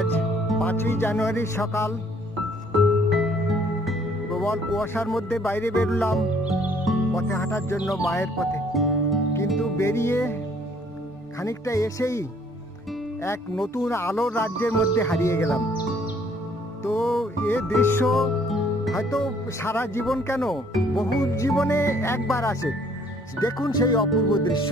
আজ 5ই জানুয়ারি সকাল। প্রবল কুয়াশার মধ্যে বাইরে বেরোলাম পথে হাঁটার জন্য, মায়ের পথে। কিন্তু বেরিয়ে খানিকটা এসেই এক নতুন আলোর রাজ্যের মধ্যে হারিয়ে গেলাম। তো এ দৃশ্য হয়তো সারা জীবন কেন, বহু জীবনে একবার আসে। দেখুন সেই অপূর্ব দৃশ্য।